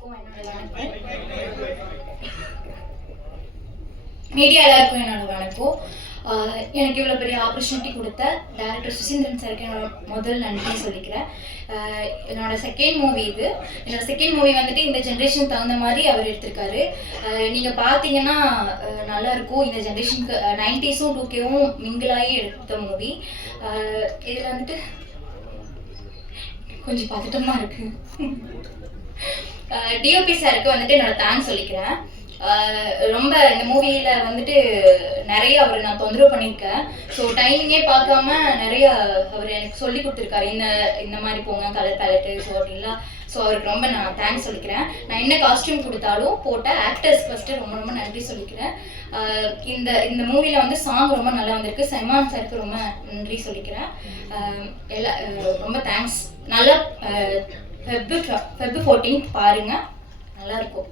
எல்லாருக்கும் என்னோட வணக்கம் மீடியா எல்லாருக்கும் என்னோட வணக்கம் எனக்கு இவ்வளோ பெரிய ஆப்பர்ச்சுனிட்டி கொடுத்த டேரக்டர் சுசீந்திரன் சாருக்கு என்னோட முதல் நன்றி சொல்லிக்கிறேன். என்னோட செகண்ட் மூவி இது. என்னோட செகண்ட் மூவி வந்துட்டு இந்த ஜென்ரேஷன் தகுந்த மாதிரி அவர் எடுத்திருக்காரு. நீங்கள் நீங்க பார்த்தீங்கன்னா நல்லா இருக்கும். இந்த ஜென்ரேஷனுக்கு நைன்டிஸும் டூ கேவும் மிங்கிளாகி எடுத்த மூவி இதில் வந்துட்டு கொஞ்சம் பதட்டமா இருக்கு. டிஓபி சாருக்கு வந்துட்டு என்னோட தேங்க்ஸ் சொல்லிக்கிறேன். ரொம்ப இந்த மூவியில வந்துட்டு நிறைய அவர் நான் தொந்தரவு பண்ணியிருக்கேன். ஸோ டைமிங்கே பார்க்காம நிறைய அவர் எனக்கு சொல்லி கொடுத்துருக்காரு. இந்த இந்த மாதிரி போங்க கலர் பேலட்டு ஸோ அப்படின்லாம். ஸோ அவருக்கு ரொம்ப நான் தேங்க்ஸ் சொல்லிக்கிறேன். நான் என்ன காஸ்டியூம் கொடுத்தாலும் போட்ட ஆக்டர்ஸ் ஃபஸ்ட்டு ரொம்ப ரொம்ப நன்றி சொல்லிக்கிறேன். இந்த இந்த மூவியில் வந்து சாங் ரொம்ப நல்லா வந்திருக்கு. சைமான் சாருக்கு ரொம்ப நன்றி சொல்லிக்கிறேன். எல்லா ரொம்ப தேங்க்ஸ் நல்லா ஃபெப்ரு ஃபெப்ரு ஃபோர்டீன் பாருங்கள் நல்லாயிருக்கும்